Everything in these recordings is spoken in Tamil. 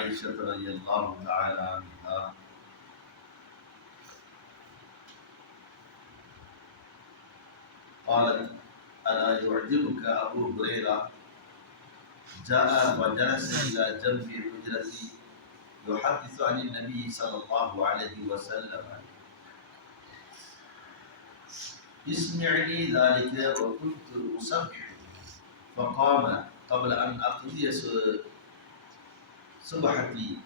عائشة رضي الله تعالى عنها. قالت ألا يعجبك أبو هريرة؟ جاء وجلس إلى جنب حجرتي يحدث عن النبي صلى الله عليه وسلم. اسمعني ذلك وكنت أسبح. فقام قبل أن أقضي سبحتي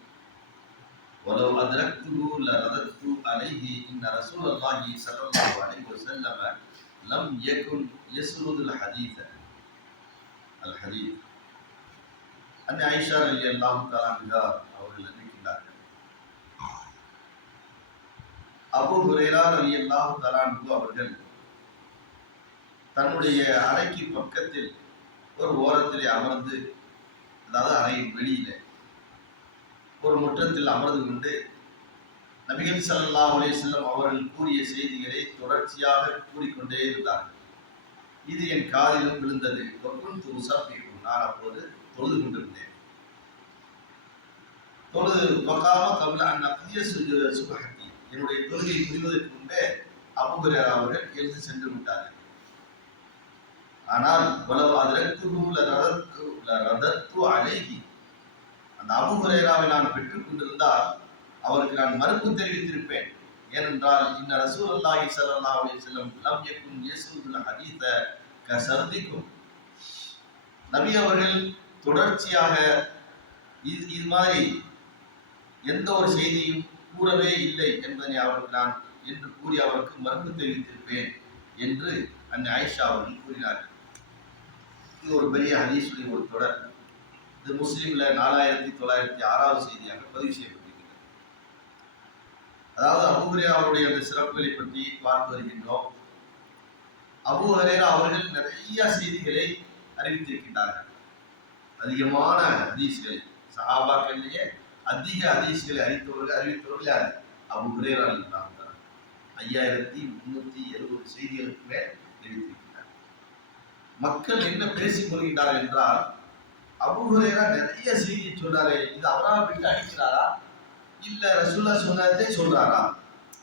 ولو أدركته لرددت عليه إن رسول الله صلى الله عليه وسلم لم يكن يسرد الحديث الحديث أن عائشة رضي الله تعالى عنها அவர்கள் அறிவிக்கின்றார்கள் அபு ஹுரேரா ரலியல்லாஹு தஆலா அன்ஹு அவர்கள் தன்னுடைய அறைக்கு பக்கத்தில் ஒரு ஓரத்திலே அமர்ந்து அதாவது அறையின் வெளியிலே ஒரு முற்றத்தில் அமர்ந்து கொண்டு நபிகள் சல்லா செல்லும் அவர்கள் கூறிய செய்திகளை தொடர்ச்சியாக கூறிக்கொண்டே இருந்தார்கள். இது என் காதிலும் விழுந்தது. ஒக்குன் நான் அப்போது தொழுது கொண்டிருந்தேன். தொழுது பக்காம கபில அண்ணா புதிய சுபகத்தி என்னுடைய தொழுகை புரிவதற்கு முன்பே அபுகுரர் அவர்கள் எழுந்து சென்று விட்டார்கள். ஆனால் உலவு அதற்கு ரதத்து அழகி அந்த அபுகுரேராவை நான் பெற்றுக் கொண்டிருந்தால் அவருக்கு நான் மறுப்பு தெரிவித்திருப்பேன். ஏனென்றால் இந்த ரசூல் அல்லாஹி ஸல்லல்லாஹு அலைஹி வஸல்லம் லம் யகுன் யஸ்ருதுல் ஹதீஸ நபி அவர்கள் தொடர்ச்சியாக இது இது மாதிரி எந்த ஒரு செய்தியும் கூறவே இல்லை என்பதனை அவருக்கு நான் என்று கூறி அவருக்கு மறுப்பு தெரிவித்திருப்பேன் என்று அந்த ஆயிஷா அவர்கள் கூறினார்கள். இது ஒரு பெரிய ஹதீஸுடைய ஒரு தொடர். இது முஸ்லீம்ல நாலாயிரத்தி தொள்ளாயிரத்தி ஆறாவது செய்தியாக பதிவு செய்யப்பட்டிருக்கிறது. அதாவது அபுஹரே அவருடைய அந்த சிறப்புகளை பற்றி பார்த்து வருகின்றோம். அபு ஹரேரா அவர்கள் நிறைய செய்திகளை அறிவித்திருக்கின்றார்கள். அதிகமான அதிசிகள் சஹாபாக்கள்லேயே அதிக அதிசிகளை அறிவித்தவர்கள் அறிவித்தவர்கள் யார்? அபு ஹுரேரா ஐயாயிரத்தி முன்னூத்தி எழுபது செய்திகளுக்கு மேல் அறிவித்திருக்கிறார் மக்கள் என்ன பேசிக் கொள்கின்றார்கள் என்றால் அபுஹுரேரா நிறைய செய்தி சொன்னாரே. இது அவரால் விட்டு அடிக்கிறாரா? இல்ல ரசூல்லா சொன்னதே சொல்றாரா?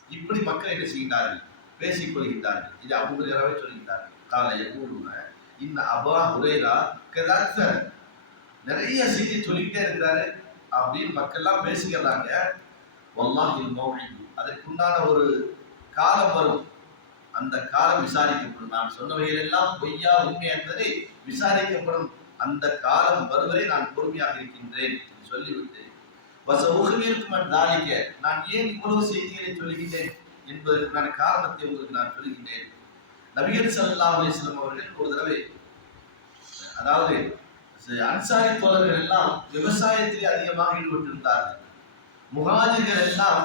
இப்படி மக்கள் என்ன செய்கிறார்கள் பேசிக் கொள்கின்றார்கள். இது அபுஹுரேராவே சொல்கின்றார்கள். காலை எப்போதுமே இந்த அபா ஹுரேரா கதாக்தர் நிறைய செய்தி சொல்லிக்கிட்டே இருக்கிறாரு. அப்படின்னு மக்கள்லாம் பேசிக்கிறாங்க. வல்லாஹில் மௌஹிது அதற்குண்டான ஒரு காலம் வரும். அந்த காலம் விசாரிக்கப்படும். நான் சொன்னவைகள் எல்லாம் பொய்யா உண்மை என்பதை விசாரிக்கப்படும். அந்த காலம் வருவரை நான் பொறுமையாக இருக்கின்றேன் என்று சொல்லிவிட்டு வச தாலிக்க நான் ஏன் இவ்வளவு செய்திகளை சொல்லுகின்றேன்? என்பதற்கான காரணத்தை உங்களுக்கு நான் சொல்லுகின்றேன். நபிகள் சல்லா அலைஹி அவர்கள் ஒரு தடவை அதாவது அன்சாரி தோழர்கள் எல்லாம் விவசாயத்தில் அதிகமாக ஈடுபட்டிருந்தார்கள். முகாஜர்கள் எல்லாம்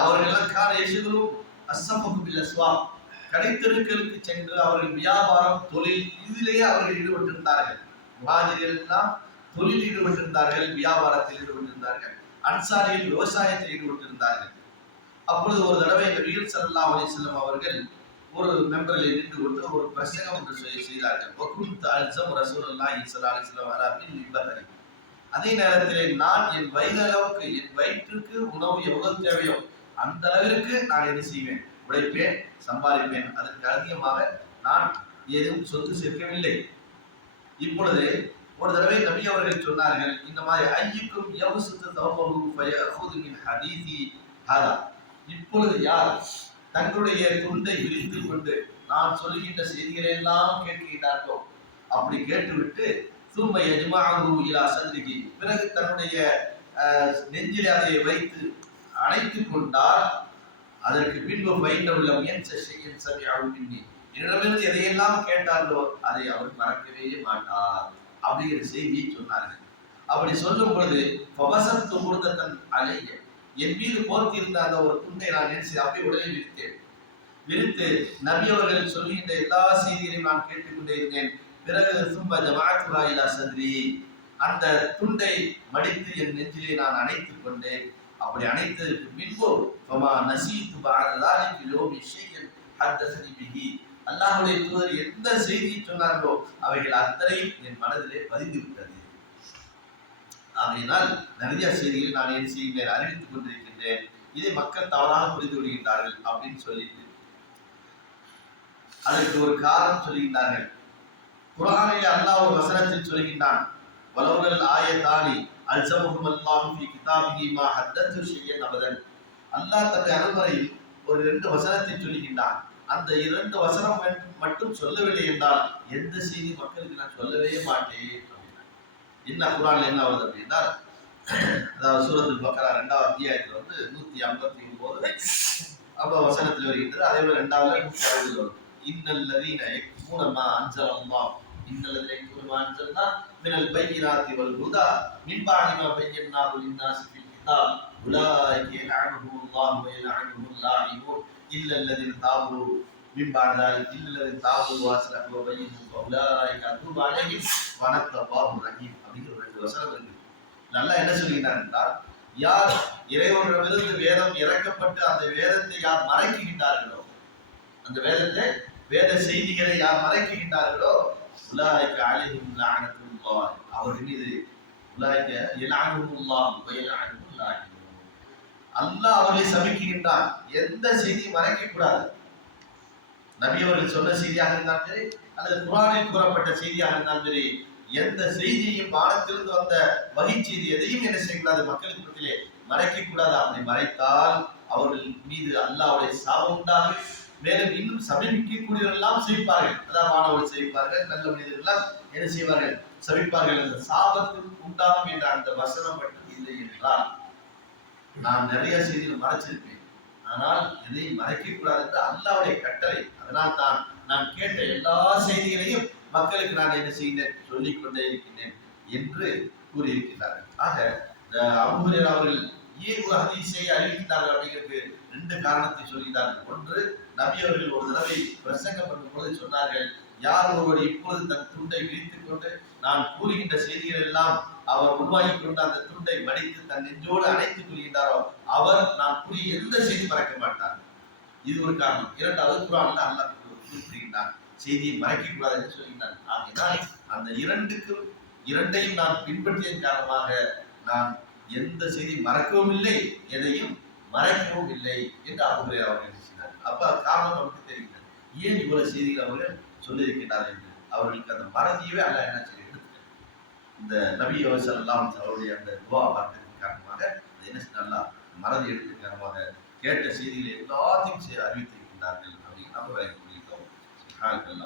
அவர்கள் எல்லாம் கால எசுகளும் அசம்புக்கு பில்லஸ்வா கடைத்தெருக்களுக்கு சென்று அவர்கள் வியாபாரம் தொழில் இதிலேயே அவர்கள் ஈடுபட்டிருந்தார்கள். முகாஜிரியெல்லாம் தொழில் ஈடுபட்டிருந்தார்கள் வியாபாரத்தில் ஈடுபட்டிருந்தார்கள் அன்சாரியில் விவசாயத்தில் ஈடுபட்டிருந்தார்கள். அப்பொழுது ஒரு தடவை இந்த வீர் சல்லா அலிஸ்லம் அவர்கள் ஒரு மெம்பரில் நின்று கொண்டு ஒரு பிரசங்கம் ஒன்று செய்தார்கள். வகுத்து அல்சம் ரசூலல்லா இசலா அலி செல்லம் அரபில் நிபந்தனை அதே நேரத்திலே நான் என் வயிறளவுக்கு என் வயிற்றுக்கு உணவு எவ்வளவு தேவையோ அந்த அளவிற்கு நான் என்ன செய்வேன்? உழைப்பேன் சம்பாதிப்பேன். அதற்கு அதிகமாக நான் எதுவும் சொத்து சேர்க்கவில்லை. இப்பொழுது ஒரு தடவை நபி அவர்கள் சொன்னார்கள் இந்த மாதிரி ஐயுக்கும் எவசுத்து தவமரு ஹதீதி ஹதா. இப்பொழுது யார் தங்களுடைய துண்டை விரித்து கொண்டு நான் சொல்லுகின்ற செய்திகளை எல்லாம் கேட்கின்றார்களோ? அப்படி கேட்டுவிட்டு சும்ம எஜமாகு இலா சந்திரிகி பிறகு தன்னுடைய நெஞ்சில் அதை வைத்து அணைத்துக் கொண்டால் அதற்கு பின்பு பயின்றவுள்ள முயற்சி செய்ய சபியாகும் என்னிடமிருந்து எதையெல்லாம் கேட்டார்களோ அதை அவர் மறக்கவே மாட்டார் அப்படிங்கிற செய்தியை சொன்னார்கள். அப்படி சொல்லும் பொழுது பவசம் தன் அலைய என் மீது போர்த்திருந்த அந்த ஒரு துண்டை நான் நினைச்சு அப்படி உடனே விரித்தேன். விரித்து நபி அவர்கள் சொல்லுகின்ற எல்லா செய்திகளையும் நான் கேட்டுக்கொண்டே இருந்தேன் பிறகு சும்ப ஜமாத்துலா இலா சத்ரி அந்த துண்டை மடித்து என் நெஞ்சிலே நான் அணைத்துக் கொண்டேன். அப்படி அனைத்து பின்பு ஃபமா நசீத்து பஅதலாலிக்கு யோமி ஷையன் பிஹி தூதர் எந்த செய்தியை சொன்னார்களோ அவைகள் அத்தனையும் என் மனதிலே பதிந்து விட்டது ஆகையினால் நிறைய செய்திகளை நான் என் செய்கின்றேன் அறிவித்துக் கொண்டிருக்கின்றேன். இதை மக்கள் தவறாக புரிந்து விடுகின்றார்கள் அப்படின்னு சொல்லிட்டு. அதற்கு ஒரு காரணம் சொல்லுகின்றார்கள் குரானில் அல்லாஹ் ஒரு வசனத்தில் சொல்கின்றான். வலவுகள் ஆயத்தானி அல்சமுகம் அல்லாஹும் ஃபி கிதாபிஹி மா ஹத்தத்து ஷையன் அபதன் அல்லாஹ் தன்னுடைய அனுமறையில் ஒரு ரெண்டு வசனத்தை சொல்லுகின்றான் அந்த இரண்டு வசனம் மட்டும் சொல்லவில்லை என்றால் எந்த செய்தி மக்களுக்கு நான் சொல்லவே மாட்டேன் என்ன குரான் என்ன வருது அப்படின்னா அதாவது சூரத்தில் பக்கரா ரெண்டாவது அத்தியாயத்துல வந்து நூத்தி ஐம்பத்தி ஒன்பது அப்ப வசனத்தில் வருகின்றது அதே போல ரெண்டாவது நூத்தி அறுபது வரும் இன்னல்லதீன யக்ஃபூன மா இன்னல்லதீன யக்ஃபூன மா அன்ஸல்னா மினல் பையினாத்தி வல் ஹுதா மின் பாடி மா பையன்னாஹு லின்னாஸி ஃபில் கிதாப் உலாயிக யலஅனுஹுமுல்லாஹு வ யலஅனுஹுல் லாயினூன் இல்ல அல்லதீன தாபு மின் பாடி ذلك இல்ல அல்லதீன தாபு வாஸ்லஹு வ பையனு ஃபஉலாயிக அதூபு அலைஹிம் வ அனத்தல்லாஹு ரஹீம் அப்படிங்கிற ஒரு ரெண்டு வசனம் இருக்கு நல்லா என்ன சொல்கிறார் என்றால் யார் இறைவனிடமிருந்து வேதம் இறக்கப்பட்டு அந்த வேதத்தை யார் மறைக்குகின்றார்களோ அந்த வேதத்தை வேத செய்திகளை யார் மறைக்குகின்றார்களோ உலாய்க்க அழிகும் அவர்கள் மீது உலாய்க்க இலானுல்லாஹ் அல்லாஹ் அவர்களை சபிக்குகின்றான் எந்த செய்தியும் மறைக்க கூடாது. நபி அவர்கள் சொன்ன செய்தியாக இருந்தாலும் சரி அல்லது குரானில் கூறப்பட்ட செய்தியாக இருந்தாலும் சரி எந்த செய்தியையும் வானத்திலிருந்து வந்த வகை செய்தி எதையும் என்ன செய்யக்கூடாது? மக்களுக்கு மத்தியிலே மறைக்க கூடாது. அப்படி மறைத்தால் அவர்கள் மீது அல்லாவுடைய சாபம் உண்டாகும். மேலும் இன்னும் சமீபிக்கக்கூடியவர்கள் எல்லாம் செய்வார்கள் அதாவது மாணவர்கள் செய்வார்கள் நல்ல மனிதர்கள் என்ன செய்வார்கள்? சபிப்பார்கள் அந்த சாபத்துக்கு உண்டாகும் என்ற அந்த வசனம் மட்டும் இல்லை என்றால் நான் நிறைய செய்திகள் மறைச்சிருப்பேன். ஆனால் இதை மறைக்க கூடாது என்று அல்லாவுடைய கட்டளை. அதனால் தான் நான் கேட்ட எல்லா செய்திகளையும் மக்களுக்கு நான் என்ன செய்கிறேன் சொல்லிக் கொண்டே இருக்கின்றேன் என்று கூறியிருக்கிறார்கள். ஆக அபுஹுரேரா அவர்கள் ஏன் ஒரு அதிசையை அறிவிக்கிறார்கள் அப்படிங்கிறது ரெண்டு காரணத்தை சொல்கிறார்கள் ஒன்று நபி அவர்கள் ஒரு தடவை பிரசங்கம் பண்ணும் சொன்னார்கள் யார் ஒருவர் இப்பொழுது தன் துண்டை விரித்துக் கொண்டு நான் கூறுகின்ற செய்திகள் எல்லாம் அவர் உருவாகி கொண்டு அந்த துண்டை மடித்து தன் நெஞ்சோடு அணைத்துக் கொள்கின்றாரோ அவர் நான் கூறிய எந்த செய்தி மறக்க மாட்டார். இது ஒரு காரணம். இரண்டாவது குரான் அல்லாஹ் குறிப்பிடுகின்றான் செய்தியை மறைக்க கூடாது என்று சொல்கின்றான். ஆகினால் அந்த இரண்டுக்கும் இரண்டையும் நான் பின்பற்றியதன் காரணமாக நான் எந்த செய்தி மறக்கவும் இல்லை எதையும் மறைக்கவும் இல்லை என்று அபுகுரே அவர்கள் பேசினார் அப்ப காரணம் நமக்கு தெரிகிறது ஏன் இவ்வளவு செய்திகள் அவர்கள் சொல்லியிருக்கிறார் என்று? அவர்களுக்கு அந்த மறதியவே அல்ல என்ன செய்ய இந்த நபி அவசல்லாம் அவருடைய அந்த துவா பார்த்ததன் காரணமாக என்ன நல்லா மறதி எடுத்ததன் காரணமாக கேட்ட செய்திகளை எல்லாத்தையும் செய்ய அறிவித்திருக்கின்றார்கள் அப்படின்னு நம்ம வரைக்கும் சொல்லியிருக்கோம்.